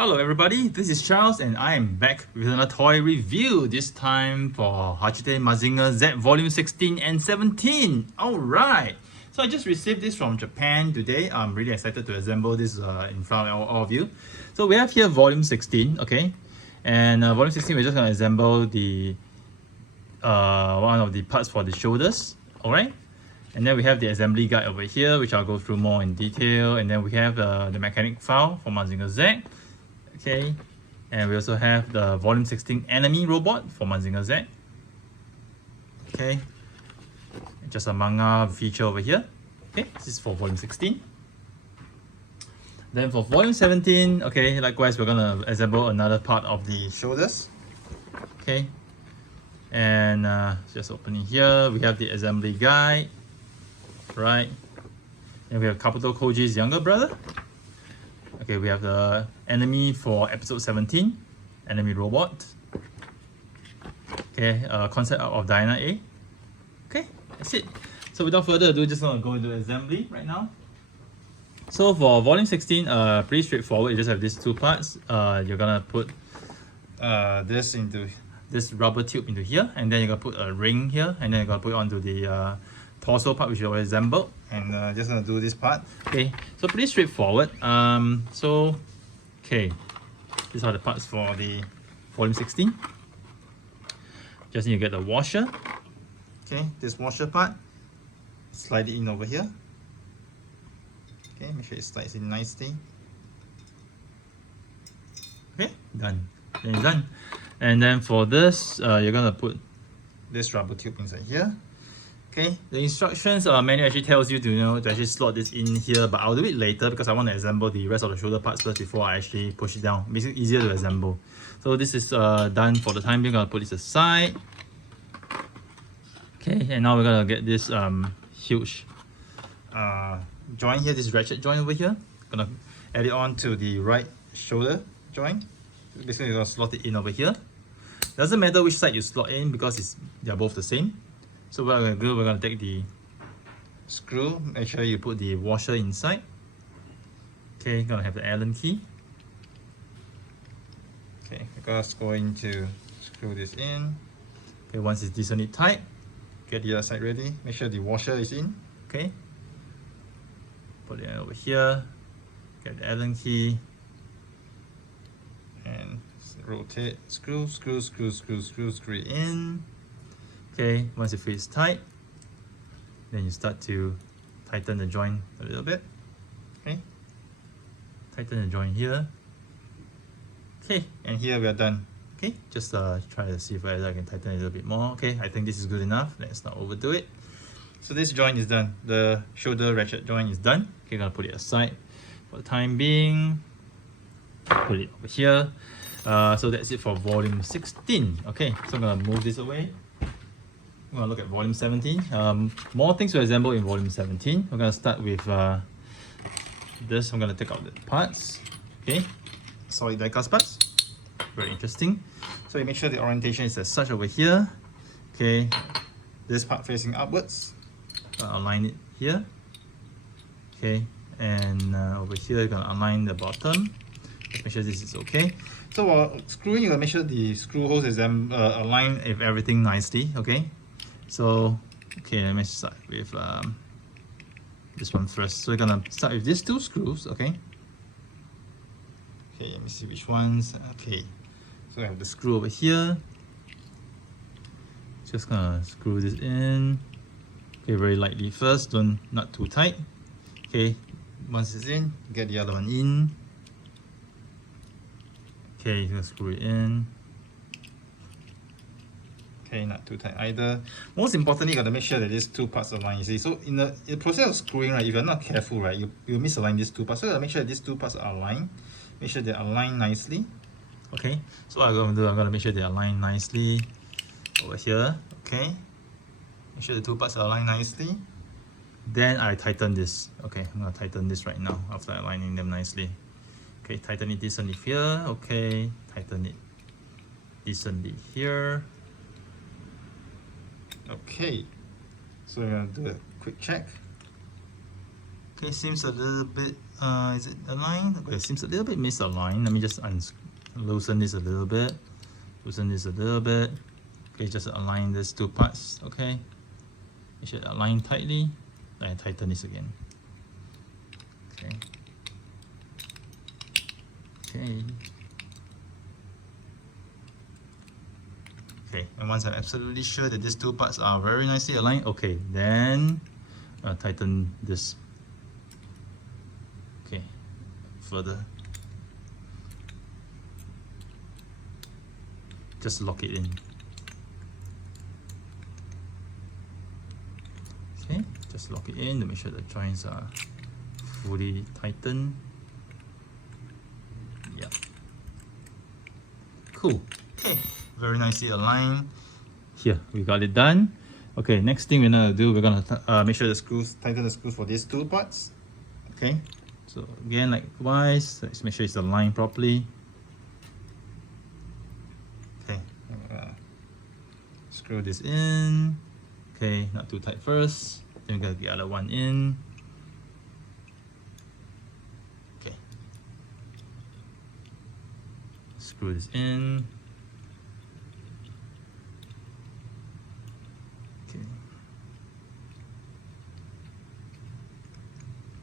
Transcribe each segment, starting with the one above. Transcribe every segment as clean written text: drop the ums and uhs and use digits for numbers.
Hello everybody, this is Charles and I am back with another toy review, this time for Hachette Mazinger Z Volume 16 and 17. Alright, so I just received this from Japan today. I'm really excited to assemble this in front of all of you. So we have here Volume 16, okay? And Volume 16 we're just going to assemble the one of the parts for the shoulders, alright? And then we have the assembly guide over here, which I'll go through more in detail. And then we have the mechanic file for Mazinger Z. Okay, and we also have the Volume 16 enemy robot for Mazinger Z. Okay, just a manga feature over here. Okay, this is for Volume 16. Then for Volume 17, okay, likewise we're gonna assemble another part of the shoulders. Okay, and just opening here, we have the assembly guide, right? And we have Kabuto Koji's younger brother. Okay, we have the enemy for episode 17, enemy robot. Okay, concept art of Diana A. Okay, that's it. So without further ado, just gonna go into assembly right now. So for Volume 16, pretty straightforward. You just have these two parts. You're gonna put this into this rubber tube into here, and then you're gonna put a ring here, and then you're gonna put it onto the torso part, which you already assembled, and just gonna do this part. Okay, so pretty straightforward. Okay, these are the parts for the Volume 16. Just need to get the washer. Okay, this washer part, slide it in over here. Okay, make sure it slides in nicely. Okay, done. Then it's done. And then for this, you're gonna put this rubber tube inside here. Okay, the instructions manual actually tells you to actually slot this in here, but I'll do it later because I want to assemble the rest of the shoulder parts first before I actually push it down. Makes it easier to assemble. So this is done for the time being. I'm gonna put this aside. Okay, and now we're gonna get this huge joint here, this ratchet joint over here. Gonna add it on to the right shoulder joint. Basically, you're gonna slot it in over here. Doesn't matter which side you slot in because they're both the same. So what we're going to do, we're going to take the screw, make sure you put the washer inside. Okay, going to have the Allen key. Okay, we're just going to screw this in. Okay, once it's decently tight, get the other side ready. Make sure the washer is in. Okay, put it over here, get the Allen key, and rotate, screw it in. Okay, once it feels tight, then you start to tighten the joint a little bit. Okay, tighten the joint here. Okay, and here we are done. Okay, just try to see if I can tighten it a little bit more. Okay, I think this is good enough. Let's not overdo it. So this joint is done. The shoulder ratchet joint is done. Okay, gonna put it aside for the time being. Put it over here. So that's it for Volume 16. Okay, so I'm gonna move this away. We're going to look at Volume 17. More things to assemble in Volume 17. We're going to start with this. I'm going to take out the parts. Okay, solid die-cast parts. Very interesting. So you make sure the orientation is as such over here. Okay, this part facing upwards. Align it here. Okay, and over here you're going to align the bottom. Just make sure this is okay. So while screwing, you're going to make sure the screw holes is aligned with everything nicely. Okay. So, okay, let me start with this one first. So we're gonna start with these two screws, okay? Okay, let me see which ones. Okay, so I have the screw over here. Just gonna screw this in. Okay, very lightly first, not too tight. Okay, once it's in, get the other one in. Okay, you're gonna screw it in. Okay, not too tight either. Most importantly, you got to make sure that these two parts align. You see, so in the process of screwing, right, if you're not careful, right, you misalign these two parts. So you got to make sure that these two parts are aligned. Make sure they align nicely. Okay, so what I'm going to do, I'm going to make sure they align nicely over here. Okay, make sure the two parts are aligned nicely. Then I tighten this. Okay, I'm going to tighten this right now after aligning them nicely. Okay, tighten it decently here. Okay, tighten it decently here. Okay, so we're gonna do a quick check. Okay, seems a little bit Is it aligned? Okay, it seems a little bit misaligned. Let me just loosen this a little bit. Loosen this a little bit. Okay, just align these two parts. Okay, it should align tightly. Then tighten this again. Okay. Okay. Okay, and once I'm absolutely sure that these two parts are very nicely aligned, okay, then tighten this. Okay, further. Just lock it in. Okay, just lock it in to make sure the joints are fully tightened. Yeah. Cool. Okay, very nicely aligned. Here, we got it done. Okay, next thing we're gonna do, we're gonna make sure the screws, tighten the screws for these two parts. Okay, so again, likewise, let's make sure it's aligned properly. Okay, screw this in. Okay, not too tight first. Then we got the other one in. Okay, screw this in. Okay.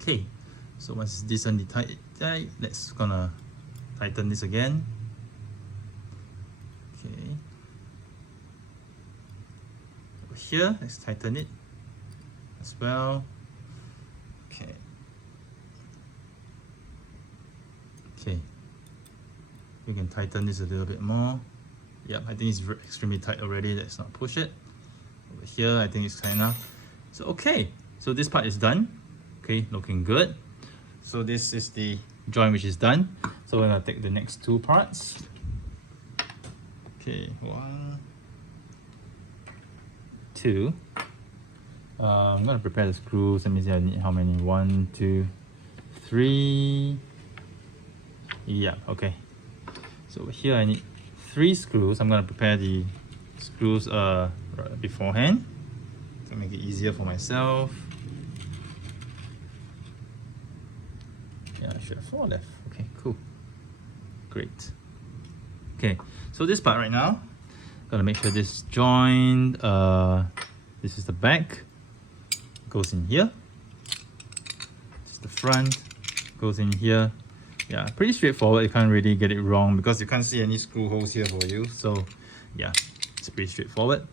Okay, so once this on the tight, let's gonna tighten this again. Okay. Over here, let's tighten it as well. Okay. Okay. We can tighten this a little bit more. Yep, I think it's extremely tight already. Let's not push it. Over here, I think it's tight enough. So okay, so this part is done. Okay, looking good. So this is the joint which is done. So we're gonna take the next two parts. Okay, 1, 2. I'm gonna prepare the screws. Let me see, I need how many? 1, 2, 3. Yeah, okay. So over here I need 3 screws. I'm gonna prepare the screws beforehand to make it easier for myself. Yeah, I should have 4 left. Okay, cool. Great. Okay, so this part right now, gotta make sure this joint, this is the back, goes in here. This is the front, goes in here. Yeah, pretty straightforward. You can't really get it wrong because you can't see any screw holes here for you. So yeah, it's pretty straightforward.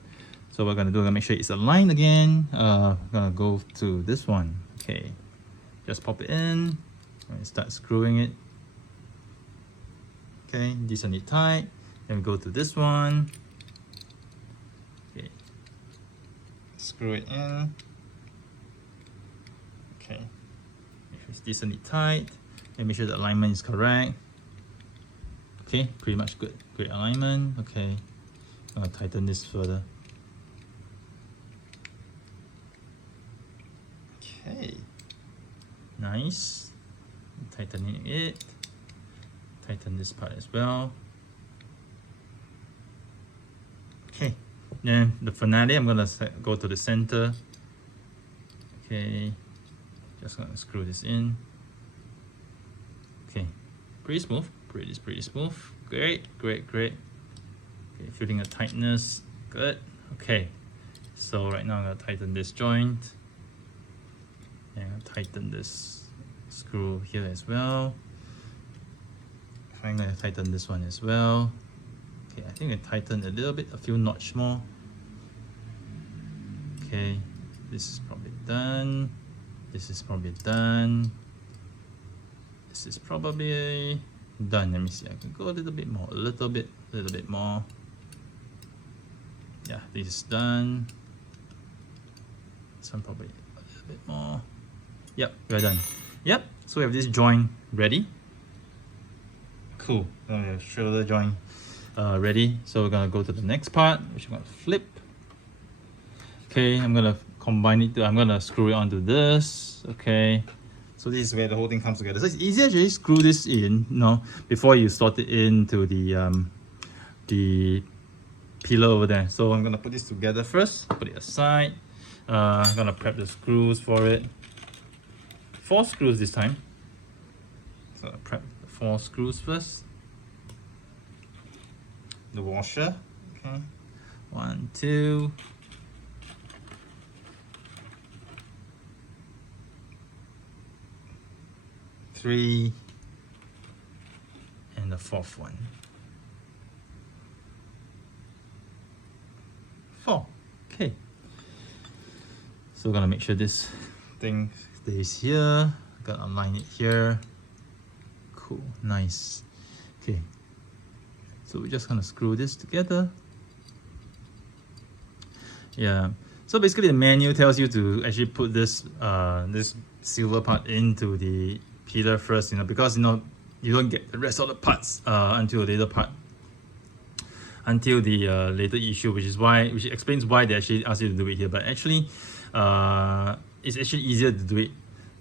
So what we're gonna do, we're gonna make sure it's aligned again. We're gonna go to this one. Okay, just pop it in and start screwing it. Okay, decently tight. Then we go to this one. Okay, screw it in. Okay, make sure it's decently tight and make sure the alignment is correct. Okay, pretty much good. Great alignment. Okay, I'm gonna tighten this further. Okay, nice. Tightening it. Tighten this part as well. Okay, then the finale, I'm gonna go to the center. Okay, just gonna screw this in. Okay, pretty smooth, pretty smooth. Great. Okay, feeling a tightness, good. Okay, so right now I'm gonna tighten this joint. And I'm gonna tighten this screw here as well. I'm gonna tighten this one as well. Okay, I think I tighten a little bit, a few notch more. Okay, this is probably done. This is probably done. This is probably done. Let me see, I can go a little bit more, a little bit more. Yeah, this is done. This one probably a little bit more. Yep, we're done. Yep, so we have this joint ready. Cool, shoulder joint ready. So we're gonna go to the next part, which I'm gonna flip. Okay, I'm gonna combine it. I'm gonna screw it onto this. Okay, so this is where the whole thing comes together. So it's easier to just screw this in, before you slot it into the pillar over there. So I'm gonna put this together first. Put it aside. I'm gonna prep the screws for it. 4 screws this time. So I prep the 4 screws first. The washer, okay. 1, 2. 3, and the 4th one. 4. Okay. So we're gonna make sure this thing stays here. Gotta align it here. Cool, nice. Okay. So we're just gonna screw this together. Yeah. So basically the manual tells you to actually put this this silver part into the pillar first, because you don't get the rest of the parts until the later part, until the later issue, which explains why they actually ask you to do it here. But actually, it's actually easier to do it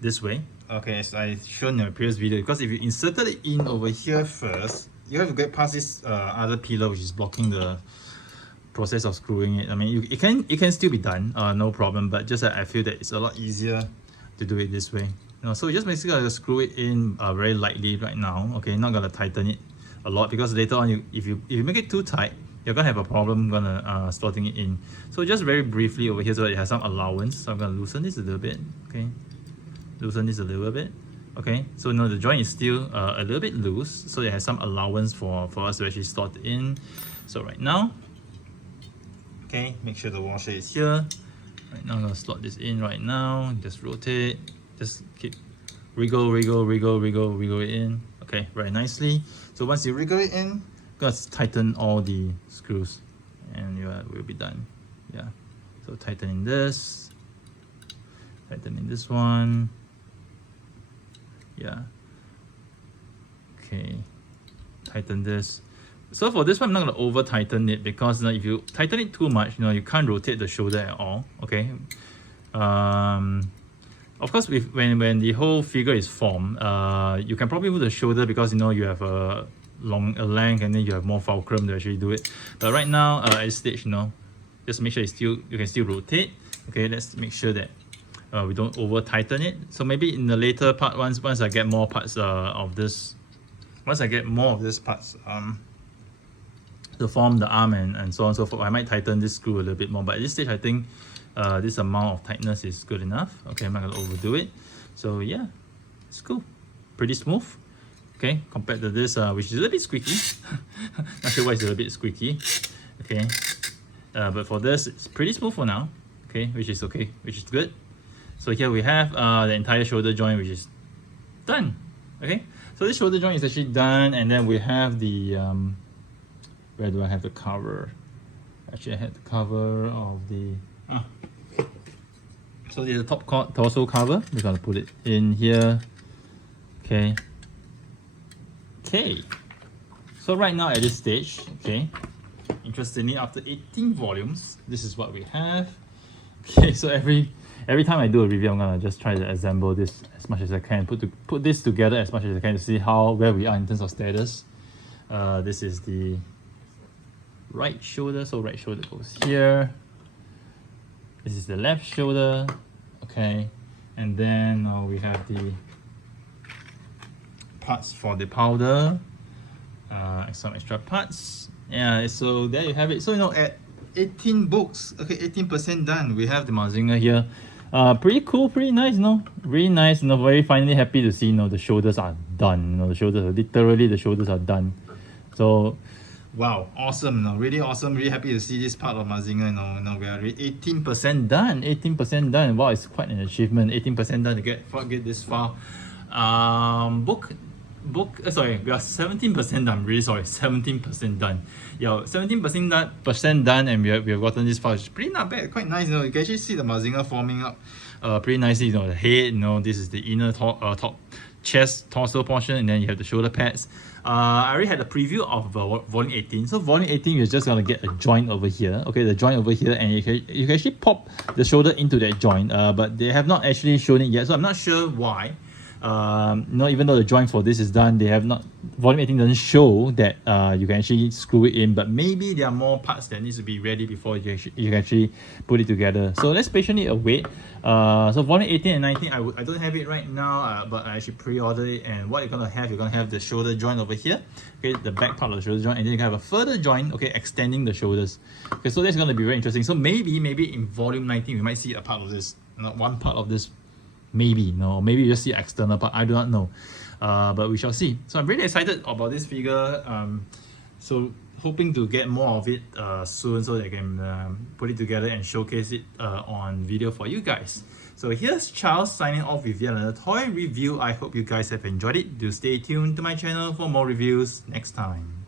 this way. Okay, as I shown in my previous video, because if you inserted it in over here first, you have to get past this other pillar which is blocking the process of screwing it. I mean, it can still be done, no problem. But just I feel that it's a lot easier to do it this way. So we just basically gotta screw it in very lightly right now. Okay, not gonna tighten it a lot, because later on, if you make it too tight, you're gonna have a problem slotting it in. So just very briefly over here, so it has some allowance. So I'm gonna loosen this a little bit. Okay, loosen this a little bit. Okay, so the joint is still a little bit loose, so it has some allowance for us to actually slot it in. So right now, okay, make sure the washer is here. Right now I'm gonna slot this in right now. Just rotate. Just keep wiggle it in. Okay, very nicely. So once you wriggle it in, just tighten all the screws, and we'll be done. Yeah. So tightening this, tightening this one. Yeah. Okay. Tighten this. So for this one, I'm not gonna over tighten it, because if you tighten it too much, you can't rotate the shoulder at all. Okay. Of course, when the whole figure is formed, you can probably move the shoulder, because you have a length, and then you have more fulcrum to actually do it. But right now, at this stage, just make sure you can still rotate. Okay, let's make sure that we don't over tighten it. So maybe in the later part, once I get more parts of this, parts to form the arm and so on and so forth, I might tighten this screw a little bit more. But at this stage, I think this amount of tightness is good enough. Okay, I'm not gonna overdo it. So yeah, it's cool, pretty smooth. Okay, compared to this, which is a little bit squeaky. Not sure why it's a little bit squeaky. Okay, but for this, it's pretty smooth for now. Okay, which is good. So here we have the entire shoulder joint, which is done. Okay, so this shoulder joint is actually done, and then we have the where do I have the cover? Actually, I had the cover of the so the top torso cover. We're gonna put it in here. Okay. So right now at this stage, okay, interestingly, after 18 volumes, this is what we have. Okay, so every time I do a review, I'm gonna just try to assemble this as much as I can, put this together as much as I can to see where we are in terms of status. This is the right shoulder, so right shoulder goes here. This is the left shoulder, okay, and then we have the parts for the powder, some extra parts. Yeah, so there you have it. So at 18 books, okay, 18% done. We have the Mazinger here. Pretty cool, pretty nice, really nice. Very finally happy to see the shoulders are done. The shoulders are literally done. So wow, awesome, really awesome. Really happy to see this part of Mazinger. We are 18% done. 18% done. Wow, it's quite an achievement. 18% done to get this far. Sorry, we are 17% done. Really sorry, 17% done. Yeah, 17% done, and we have gotten this far. It's pretty not bad, quite nice. You can actually see the Mazinger forming up pretty nicely. The head, this is the inner top chest, torso portion, and then you have the shoulder pads. I already had a preview of volume 18. So volume 18, you're just gonna get a joint over here. Okay, the joint over here, and you can actually pop the shoulder into that joint. But they have not actually shown it yet, so I'm not sure why. Even though the joint for this is done, they have not, volume 18 doesn't show that you can actually screw it in, but maybe there are more parts that needs to be ready before you can actually put it together. So let's patiently await. So volume 18 and 19, I don't have it right now, but I actually pre-ordered it, and what you're gonna have the shoulder joint over here, okay, the back part of the shoulder joint, and then you can have a further joint, okay, extending the shoulders. Okay, so that's gonna be very interesting. So maybe in volume 19 we might see a part of this, not one part of this. Maybe you just see external part, I do not know, but we shall see. So I'm really excited about this figure, so hoping to get more of it soon so that I can put it together and showcase it on video for you guys. So here's Charles signing off with yet another toy review. I hope you guys have enjoyed it. Do stay tuned to my channel for more reviews next time.